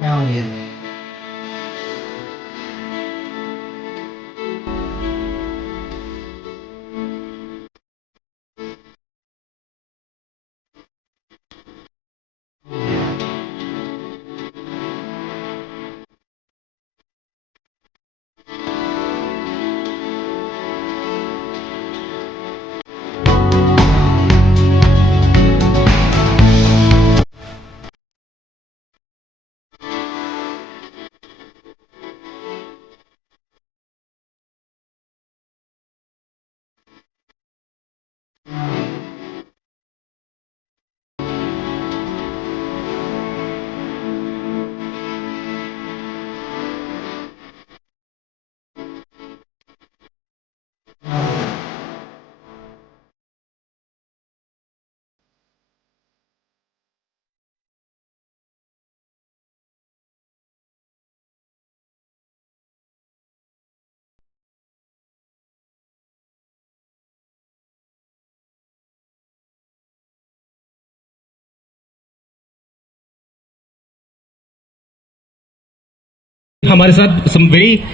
Oh, yeah. हमारे साथ some very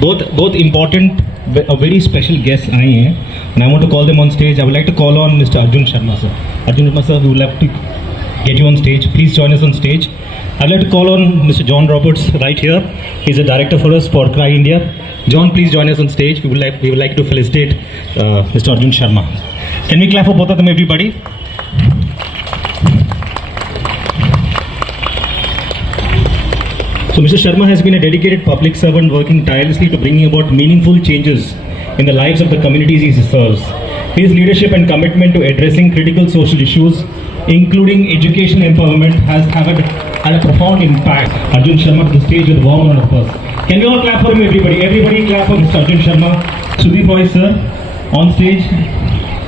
both important very special guests आए हैं and I want to call them on stage. I would like to call on Mr. Arjun Sharma sir. Arjun Sharma sir, we would like to get you on stage. Please join us on stage. I would like to call on Mr. John Roberts right here. He's a director for us for Cry India. John, please join us on stage. We would like to felicitate Mr. Arjun Sharma. Can we clap for both of them, everybody? So Mr. Sharma has been a dedicated public servant working tirelessly to bring about meaningful changes in the lives of the communities he serves. His leadership and commitment to addressing critical social issues, including education empowerment, has had a profound impact. Arjun Sharma to the stage with a warm round of applause. Can we all clap for him, everybody? Everybody clap for Mr. Arjun Sharma. Sudeep Roy sir, on stage.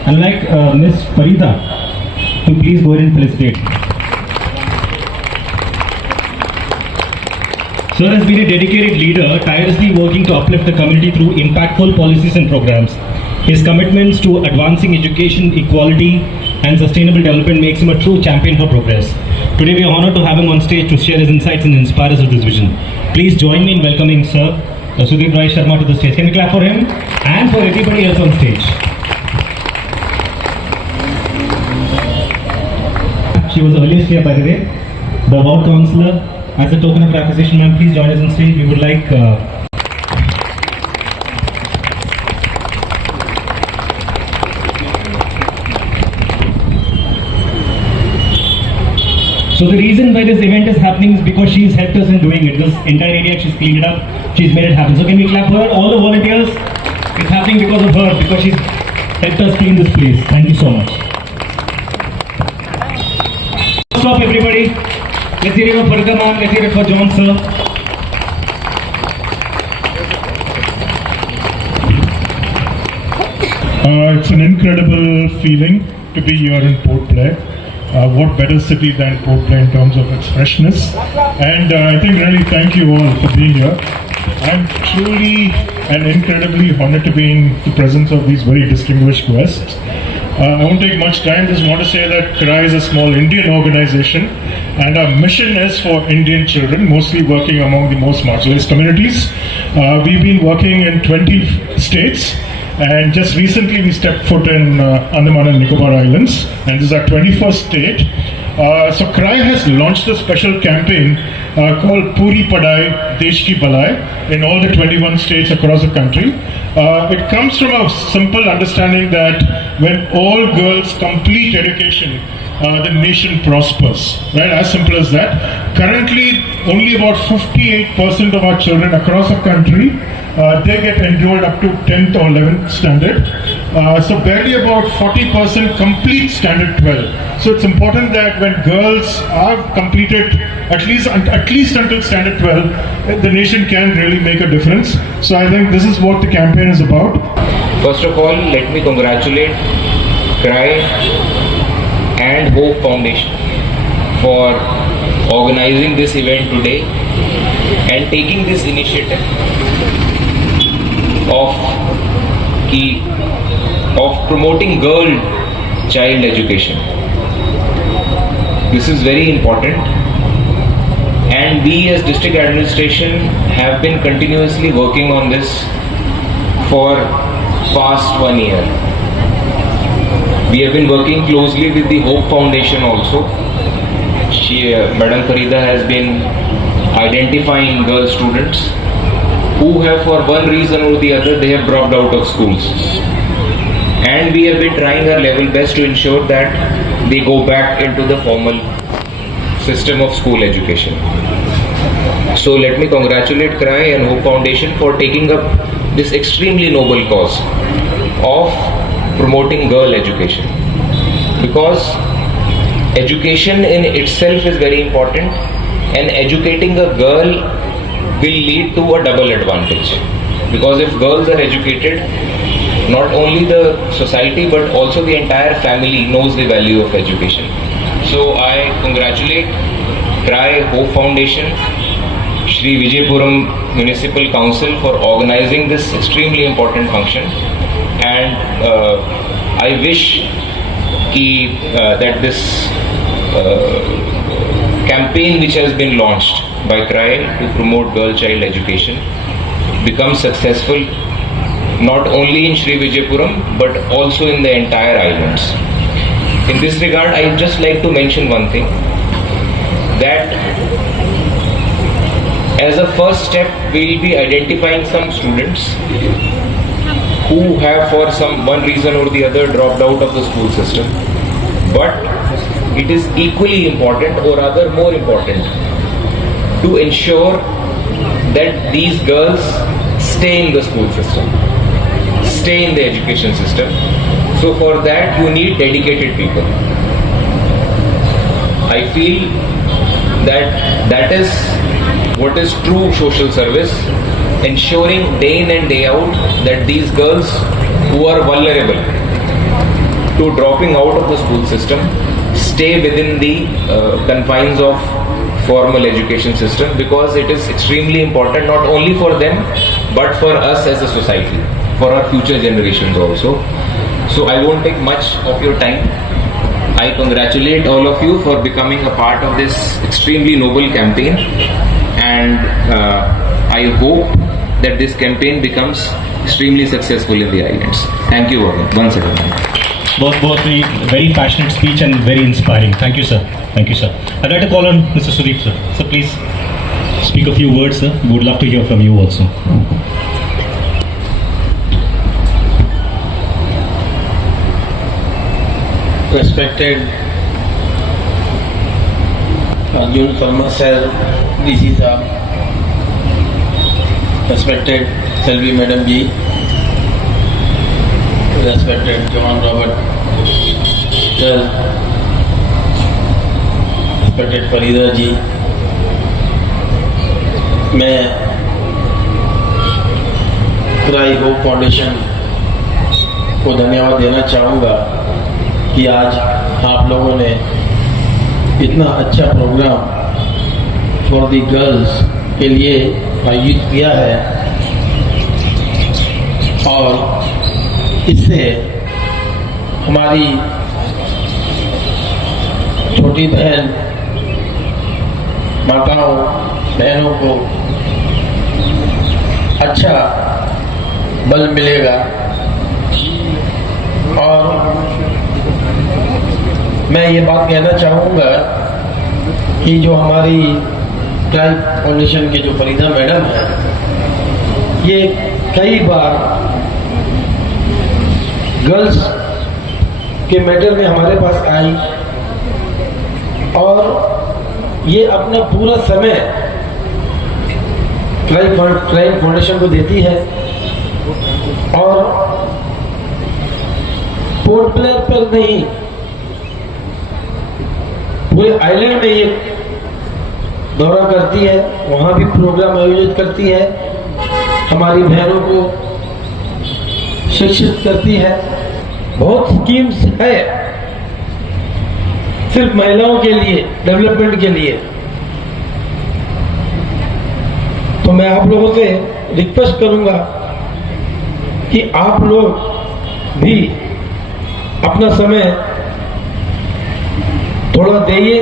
And like Ms. Farida, to please go ahead and felicitate. Sir has been a dedicated leader, tirelessly working to uplift the community through impactful policies and programs. His commitments to advancing education, equality, and sustainable development makes him a true champion for progress. Today we are honored to have him on stage to share his insights and inspire us with this vision. Please join me in welcoming Sir Sudeep Roy Sharma to the stage. Can we clap for him and for everybody else on stage? She was earliest here, by the way, the ward councillor. As a token of appreciation, ma'am, please join us on stage. We would like. So the reason why this event is happening is because she's helped us in doing it. This entire area, she's cleaned it up. She's made it happen. So can we clap for her? All the volunteers. It's happening because of her, because she's helped us clean this place. Thank you so much. Stop, everybody. Let's hear it for Farida ma'am, let's hear it for John sir. It's an incredible feeling to be here in Port Blair. What better city than Port Blair in terms of its freshness. And I think really thank you all for being here. I'm truly and incredibly honored to be in the presence of these very distinguished guests. I won't take much time, just want to say that CRY is a small Indian organization and our mission is for Indian children, mostly working among the most marginalized communities. We've been working in 20 states and just recently we stepped foot in Andaman and Nicobar Islands and this is our 21st state. So CRY has launched a special campaign called Puri Padai Desh Ki Balai in all the 21 states across the country. It comes from a simple understanding that when all girls complete education, the nation prospers, right? As simple as that. Currently, only about 58% of our children across the country, they get enrolled up to 10th or 11th standard. So barely about 40% complete standard 12. So it's important that when girls are completed at least until standard 12, the nation can really make a difference. So I think this is what the campaign is about. First of all, let me congratulate CRY and Hope Foundation for organizing this event today and taking this initiative of promoting girl child education. This is very important and we as district administration have been continuously working on this for past 1 year. We have been working closely with the Hope Foundation also. Madam Farida has been identifying girl students who have, for one reason or the other, they have dropped out of schools. And we have been trying our level best to ensure that they go back into the formal system of school education. So let me congratulate CRY and Hope Foundation for taking up this extremely noble cause of promoting girl education, because education in itself is very important, and educating a girl will lead to a double advantage, because if girls are educated, not only the society but also the entire family knows the value of education. So I congratulate CRY, Hope Foundation, Shri Vijayapuram Municipal Council for organizing this extremely important function, and I wish that this campaign which has been launched by CRY to promote girl child education becomes successful not only in Shri Vijayapuram but also in the entire islands. In this regard, I would just like to mention one thing, that as a first step we will be identifying some students who have for some one reason or the other dropped out of the school system. But it is equally important, or rather more important, to ensure that these girls stay in the school system, stay in the education system. So for that you need dedicated people. I feel that that is what is true social service, ensuring day in and day out that these girls who are vulnerable to dropping out of the school system stay within the confines of formal education system, because it is extremely important not only for them but for us as a society, for our future generations also. So I won't take much of your time. I congratulate all of you for becoming a part of this extremely noble campaign, and I hope that this campaign becomes extremely successful in the islands. Thank you once again. Both very passionate speech and very inspiring. Thank you, sir. Thank you, sir. I'd like to call on Mr. Sudeep, sir. So please speak a few words, sir. We would love to hear from you also. Respected Arjun Sharma sir, DC sir, respected Selvi madam ji, respected John Robert sir, respected Farida ji, मैं CRY hope foundation को धन्यवाद देना चाहूँगा कि आज आप लोगों ने इतना अच्छा प्रोग्राम फॉर दी गर्ल्स के लिए आयोजित किया है, और इससे हमारी छोटी बहन माताओं बहनों को अच्छा बल मिलेगा, और मैं ये बात कहना चाहूँगा कि जो हमारी CRY फाउंडेशन के जो फरीदा मैडम है, ये कई बार गर्ल्स के मैटर में हमारे पास आई, और ये अपना पूरा समय CRY फाउंडेशन को देती है, और पोर्ट ब्लेयर पर नहीं पूरे आइलैंड में ये दौरा करती है, वहाँ भी प्रोग्राम आयोजित करती है, हमारी बहनों को शिक्षित करती है। बहुत स्कीम्स है सिर्फ महिलाओं के लिए, डेवलपमेंट के लिए। तो मैं आप लोगों से रिक्वेस्ट करूंगा कि आप लोग भी अपना समय थोड़ा देइए,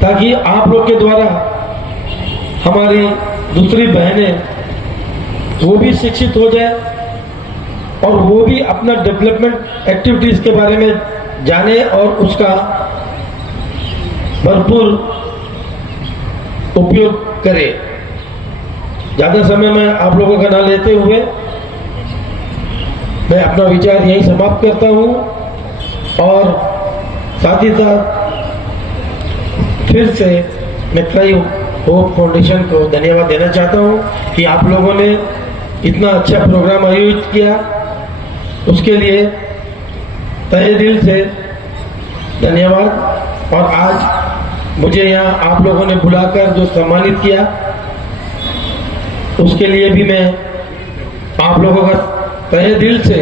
ताकि आप लोग के द्वारा हमारी दूसरी बहनें वो भी शिक्षित हो जाए और वो भी अपना डेवलपमेंट एक्टिविटीज के बारे में जाने और उसका भरपूर उपयोग करे। ज़्यादा समय मैं आप लोगों का ना लेते हुए मैं अपना विचार यहीं समाप्त करता हूँ और साथ ही साथ फिर से मैं क्राई होप फाउंडेशन को धन्यवाद देना चाहता हूँ कि आप लोगों ने इतना अच्छा प्रोग्राम आयोजित किया, उसके लिए तहे दिल से धन्यवाद। और आज मुझे यहाँ आप लोगों ने बुलाकर जो सम्मानित किया उसके लिए भी मैं आप लोगों का तहे दिल से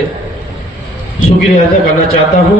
शुक्रिया अदा करना चाहता हूँ।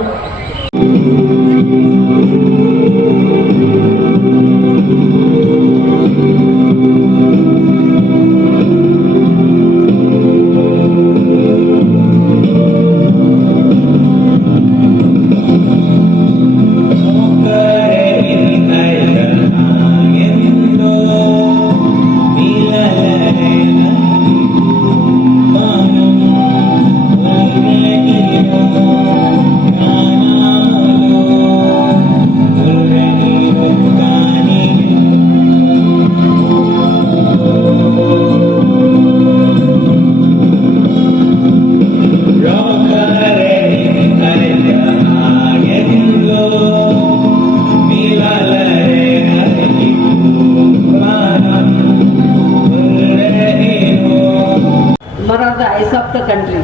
Women are the eyes of the country.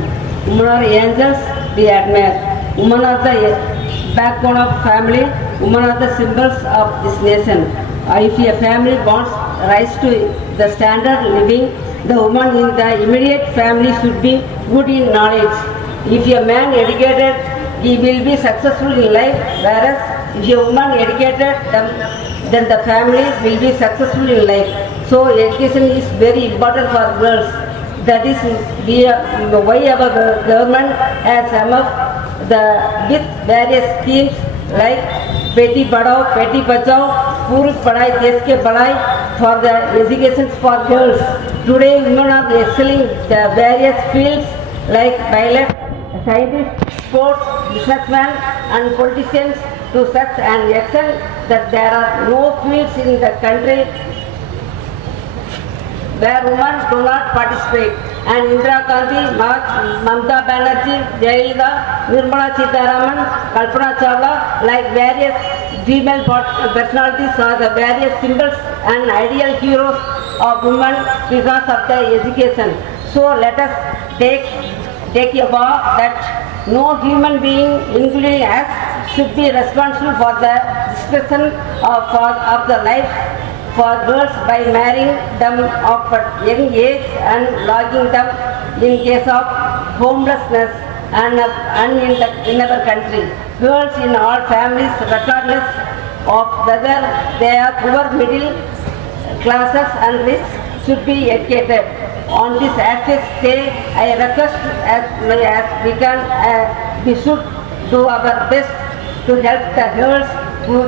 Women are angels we admire. Women are the backbone of family. Women are the symbols of this nation. If a family wants rise to the standard living, the woman in the immediate family should be good in knowledge. If a man educated, he will be successful in life, whereas if a woman educated, then the family will be successful in life. So education is very important for girls. That is why our government has come up with various schemes like Beti Padhao, Beti Bachao, Puri Padhai, Desh Ke Padhai for the education for girls. Today women are excelling the various fields like pilot, scientists, sports, businessmen and politicians to such an extent that there are no fields in the country where women do not participate. And Indira Gandhi, Mamata Banerjee, Jayalalitha, Nirmala Sitharaman, Kalpana Chawla, like various female personalities are the various symbols and ideal heroes of women because of their education. So let us take a vow that no human being, including us, should be responsible for the destruction of the life for girls by marrying them of a young age and lodging them in case of homelessness and in our country. Girls in all families, regardless of whether they are poor, middle classes and rich, should be educated. On this aspect day, I request as we should do our best to help the girls who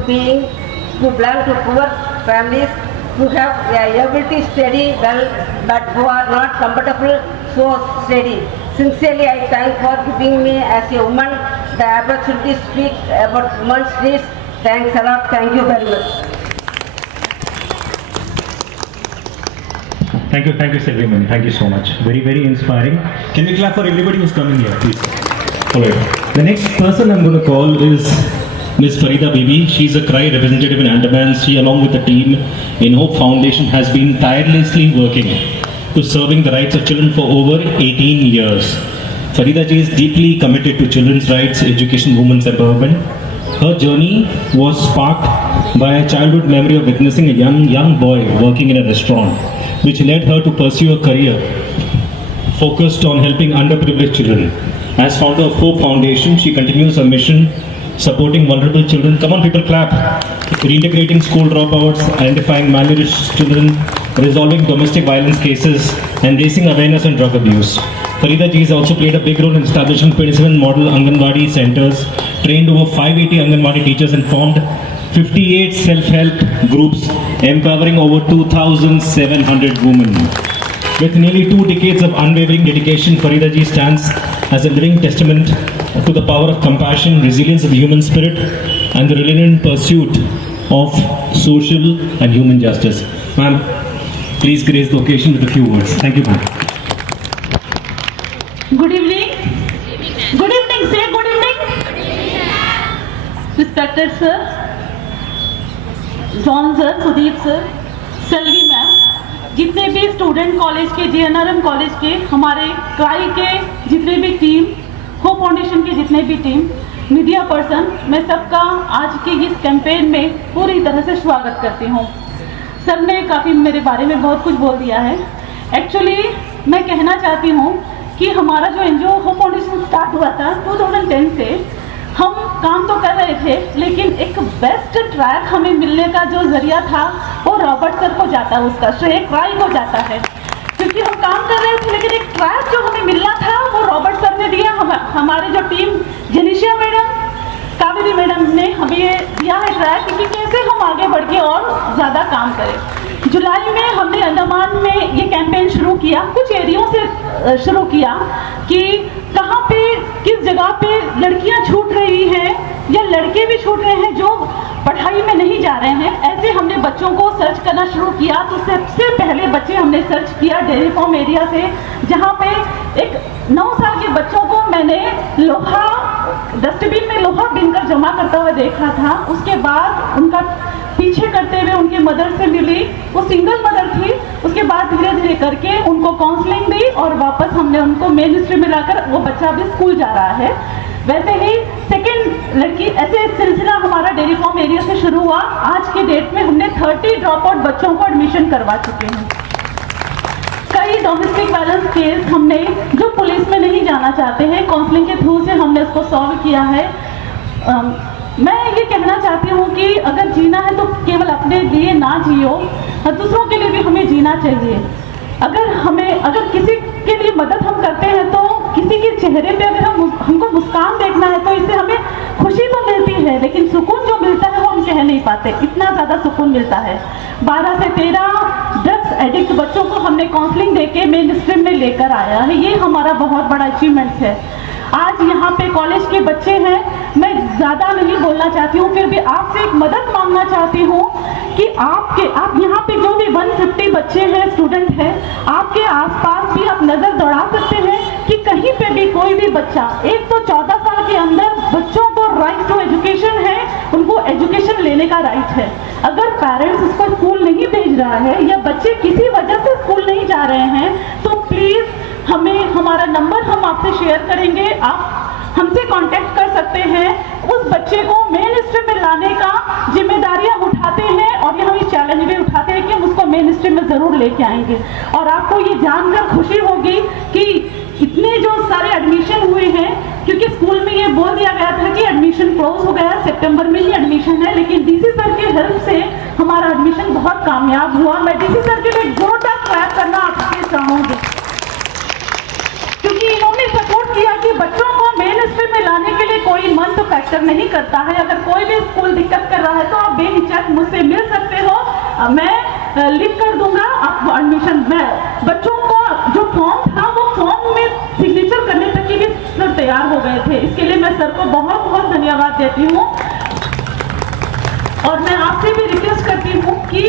belong to poor families, who have the ability to study well but who are not comfortable so study. Sincerely, I thank for giving me as a woman the opportunity to speak about women's needs. Thanks a lot. Thank you very much. Thank you, Selviman. Thank you so much. Very, very inspiring. Can we clap for everybody who's coming here, please? All right. The next person I'm going to call is Ms. Farida Bibi. She's a CRY representative in Andaman. She, along with the team in Hope Foundation, has been tirelessly working to serving the rights of children for over 18 years. Farida ji is deeply committed to children's rights, education, women's empowerment. Her journey was sparked by a childhood memory of witnessing a young boy working in a restaurant, which led her to pursue a career focused on helping underprivileged children. As founder of Hope Foundation, she continues her mission supporting vulnerable children. Come on, people, clap. Reintegrating school dropouts, identifying malnourished children, resolving domestic violence cases, and raising awareness on drug abuse. Farida ji has also played a big role in establishing 27 model Anganwadi centers, trained over 580 Anganwadi teachers, and formed 58 self-help groups empowering over 2,700 women. With nearly 2 decades of unwavering dedication, Farida ji stands as a living testament to the power of compassion, resilience of the human spirit, and the relentless pursuit of social and human justice. Ma'am, please grace the occasion with a few words. Thank you, ma'am. Good evening. Good evening. Say good evening. Respected sir, John sir, Sudeep sir, Selvi ma'am, जितने भी student college के, JNRM college के, हमारे cry के जितने भी team, hope foundation के जितने भी टीम, मीडिया पर्सन, मैं सबका आज के इस कैंपेन में पूरी तरह से स्वागत करती हूँ। सर ने काफ़ी मेरे बारे में बहुत कुछ बोल दिया है। एक्चुअली मैं कहना चाहती हूँ कि हमारा जो एनजीओ होप फाउंडेशन स्टार्ट हुआ था 2010 से, हम काम तो कर रहे थे, लेकिन एक बेस्ट ट्रैक हमें मिलने का जो जरिया था वो रॉबर्ट सर को जाता है, उसका श्रेय क्राई को जाता है, क्योंकि हम काम कर रहे थे लेकिन एक ट्रैक जो हमें मिलना था वो रॉबर्ट सर ने दिया। हमारे जो टीम जेनिशिया मैडम, कावेरी मैडम ने हमें ये दिया है ट्रैक कि कैसे हम आगे बढ़ के और ज़्यादा काम करें। जुलाई में हमने अंडमान में ये कैंपेन शुरू किया, कुछ एरियो से शुरू किया कि कहाँ पे, किस जगह पे लड़कियाँ छूट रही हैं या लड़के भी छूट रहे हैं जो पढ़ाई में नहीं जा रहे हैं। ऐसे हमने बच्चों को सर्च करना शुरू किया। तो सबसे पहले बच्चे हमने सर्च किया डेयरी फार्म एरिया से, जहाँ पे एक 9 साल के बच्चों को मैंने लोहा, डस्टबिन में लोहा बीनकर जमा करता हुआ देखा था। उसके बाद उनका पीछे करते हुए उनकी मदर से मिली, वो सिंगल मदर थी। उसके बाद धीरे धीरे करके उनको काउंसलिंग दी और वापस हमने उनको मेन स्ट्रीम में लाकर, वो बच्चा भी स्कूल जा रहा है। वैसे ही सेकेंड लड़की, ऐसे सिलसिला हमारा डेयरी फार्म एरिया से शुरू हुआ। आज के डेट में हमने 30 ड्रॉप आउट बच्चों को एडमिशन करवा चुके हैं। कई डोमेस्टिक वायलेंस केस हमने, जो पुलिस में नहीं जाना चाहते हैं, काउंसलिंग के थ्रू से हमने उसको सॉल्व किया है। मैं ये कहना चाहती हूँ कि अगर जीना है तो केवल अपने लिए ना जियो, दूसरों के लिए भी हमें जीना चाहिए। अगर किसी के लिए मदद हम करते हैं तो किसी के चेहरे पे अगर हमको मुस्कान देखना है तो इससे हमें खुशी तो मिलती है, लेकिन सुकून जो मिलता है वो हम कह नहीं पाते, इतना ज़्यादा सुकून मिलता है। 12 से 13 ड्रग्स एडिक्ट बच्चों को हमने काउंसलिंग देके मेन स्ट्रीम में लेकर आया है। ये हमारा बहुत बड़ा अचीवमेंट है। आज यहाँ पे कॉलेज के बच्चे हैं, मैं ज़्यादा नहीं बोलना चाहती हूँ, फिर भी आपसे एक मदद मांगना चाहती हूँ कि आप यहाँ पे जो भी 150 बच्चे हैं, स्टूडेंट हैं, आपके आसपास भी आप नज़र दौड़ा सकते हैं कि कहीं पे भी कोई भी बच्चा, एक तो 14 साल के अंदर बच्चों को राइट टू एजुकेशन है, उनको एजुकेशन लेने का राइट है। अगर पेरेंट्स उसको स्कूल नहीं भेज रहा है या बच्चे किसी वजह से स्कूल नहीं जा रहे हैं तो प्लीज़ हमें, हमारा नंबर हम आपसे शेयर करेंगे, आप हमसे कांटेक्ट कर सकते हैं। उस बच्चे को मेन स्ट्रीम में लाने का जिम्मेदारी हम उठाते हैं और यहाँ ये चैलेंज भी उठाते हैं कि हम उसको मेन स्ट्रीम में ज़रूर लेके आएंगे। और आपको ये जानकर खुशी होगी कि इतने जो सारे एडमिशन हुए हैं, क्योंकि स्कूल में ये बोल दिया गया था कि एडमिशन क्लोज हो गया, सितंबर में ही एडमिशन है, लेकिन डीसी सर के हेल्प से हमारा एडमिशन बहुत कामयाब हुआ। मैं डीसी सर के लिए जोरदार क्लैप करना आपसे चाहूँगी, क्योंकि इन्होंने सपोर्ट किया कि बच्चों को मेन स्ट्रीम में लाने के लिए कोई मंथ फैक्टर नहीं करता है। अगर कोई भी स्कूल दिक्कत कर रहा है तो आप बेहिचक मुझसे मिल सकते हो, मैं लिख कर दूंगा आपको एडमिशन। मैं बच्चों को जो फॉर्म था वो फॉर्म में सिग्नेचर करने तक के लिए सर तैयार हो गए थे। इसके लिए मैं सर को बहुत बहुत धन्यवाद देती हूँ। और मैं आपसे भी रिक्वेस्ट करती हूँ कि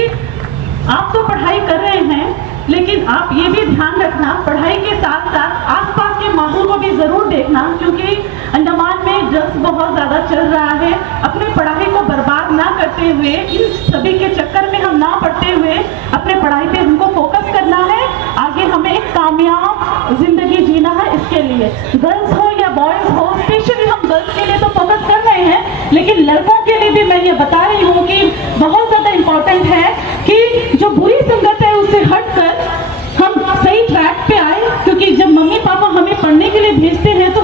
आप तो पढ़ाई कर रहे हैं, लेकिन आप ये भी ध्यान रखना, पढ़ाई के साथ साथ आसपास के माहौल को भी ज़रूर देखना, क्योंकि अंडमान में ड्रग्स बहुत ज़्यादा चल रहा है। अपने पढ़ाई को बर्बाद ना करते हुए, इन सभी के चक्कर में हम ना पड़ते हुए अपने पढ़ाई पे हमको फोकस करना है। आगे हमें एक कामयाब जिंदगी जीना है। इसके लिए गर्ल्स हो या बॉयज़ हो, स्पेशली हम गर्ल्स के लिए तो फोकस कर रहे हैं, लेकिन लड़कों के लिए भी मैं ये बता रही हूँ कि बहुत ज़्यादा इम्पोर्टेंट है कि जो बुरी संगत है उससे हटकर हम सही ट्रैक पे आए। क्योंकि जब मम्मी पापा हमें पढ़ने के लिए भेजते हैं तो